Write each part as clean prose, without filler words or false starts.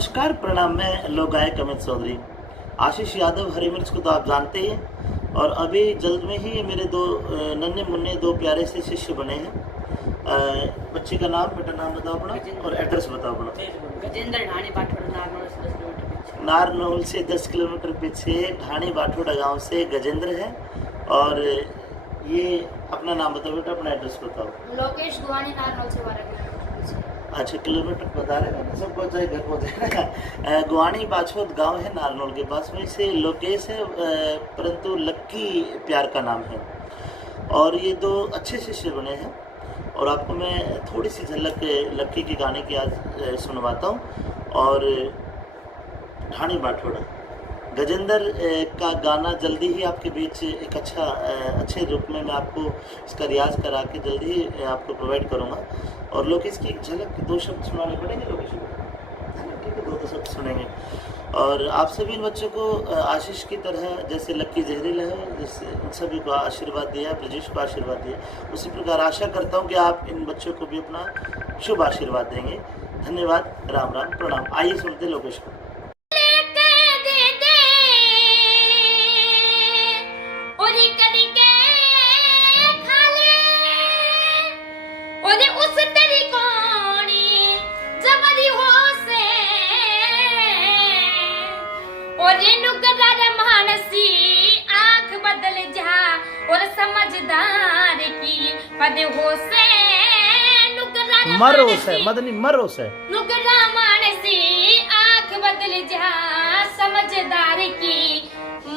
नमस्कार प्रणाम। मैं लोक गायक अमित चौधरी। आशीष यादव हरी मिर्च को तो आप जानते ही हैं और अभी जल्द में ही मेरे दो नन्हे मुन्ने दो प्यारे से शिष्य बने हैं। बच्चे का नाम, बेटा नाम बताओ अपना और एड्रेस बताओ अपना। गजेंद्र ढाणी बाठोड़ा नारनौल नारनौल से 10 किलोमीटर पीछे ढाणी बाठोड़ा गांव से गजेंद्र है। और ये अपना नाम बताओ बेटा, अपना एड्रेस बताओ। लोकेश गुवानी नारनौल से 12 किलोमीटर। अच्छा, किलोमीटर बता रहे हैं, सब पहुँच जाए, घर पहुँच जाएगा। गुवानी बाछोद गांव है नारनौल के पास में। से लोकेश है परंतु लक्की प्यार का नाम है। और ये दो अच्छे शिष्य बने हैं और आपको मैं थोड़ी सी झलक लक्की के गाने की आज सुनवाता हूँ। और ढाणी बाठोड़ा गजेंद्र का गाना जल्दी ही आपके बीच एक अच्छे रूप में मैं आपको इसका रियाज करा के जल्दी ही आपको प्रोवाइड करूँगा। और लोकेश की एक झलक, दो शब्द सुनाने पड़ेंगे लोकेश को, ठीक है, दो शब्द सुनेंगे। और आप सभी इन बच्चों को आशीष की तरह जैसे लक्की जहरीला है, जैसे उन सभी को आशीर्वाद दिया, ब्रजेश को आशीर्वाद दिया, उसी प्रकार आशा करता हूँ कि आप इन बच्चों को भी अपना शुभ आशीर्वाद देंगे। धन्यवाद, राम राम, प्रणाम। आइए सुनते लोकेश को। आंख बदल जा और समझदार की पद हो से मरो से मदनी मरो से नुकरा मानसी आंख बदल जा समझदार की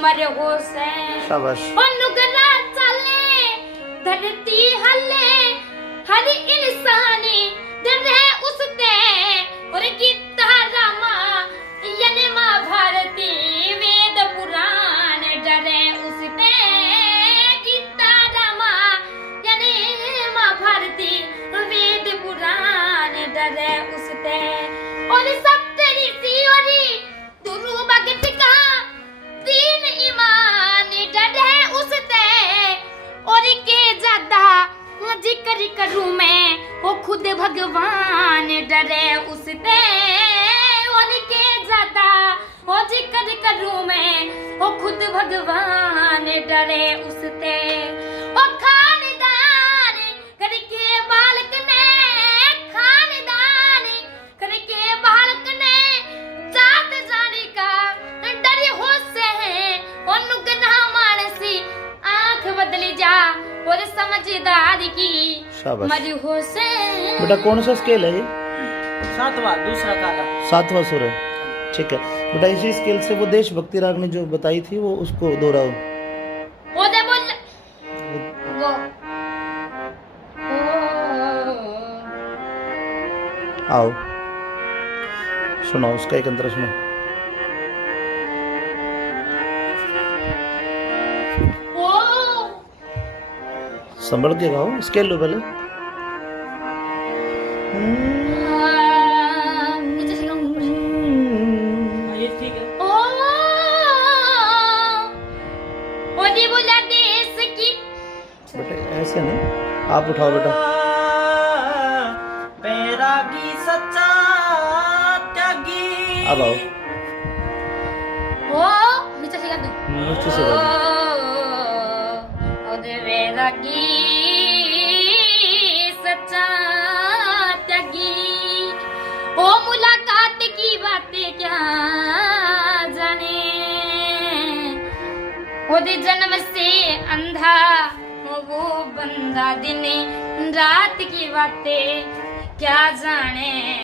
मर हो से शाबाश। और नुकरा चले धरती हले हर इंसानी डरे उसते और की तारा मां यानी मां भारती वेद पुराण डरे उसते की तारा मां यानी मां भारती वेद पुराण डरे उसते और सप्तरी सियोरी दुरु भगत का तीन ईमान डरे उसते और के ज्यादा जिक्र करूं मैं वो खुद भगवान डरे उसते और के ज्यादा वो जिक्र करूं मैं वो खुद भगवान डरे उसते। ओ खानदान करके बालक ने खानदान करके बालक ने जात जाने का डर हो से है और नुकरा मानसी आंख बदल जा और समझदारी की मर हो से। बेटा कौन सा स्केल है ये? सातवां, दूसरा काला, 7वां सुर है, ठीक है बेटा। इसी स्केल से वो देशभक्ति रागनी जो बताई थी वो उसको दोहराओ। वो दे बोल वो आओ सुनो, उसका एक अंतर सुनो। संभल के गाओ, स्केल लो पहले। ये ठीक है। बेटा ऐसे नहीं, आप उठाओ बेटा। बैरागी सच्चा त्यागी। अब आओ, नीचे से कर दो। नीचे से कर दो। बैरागी सच्चा त्यागी ओ मुलाकात की बातें क्या जाने ओदे जन्म से अंधा वो बंदा दिन रात की बातें क्या जाने।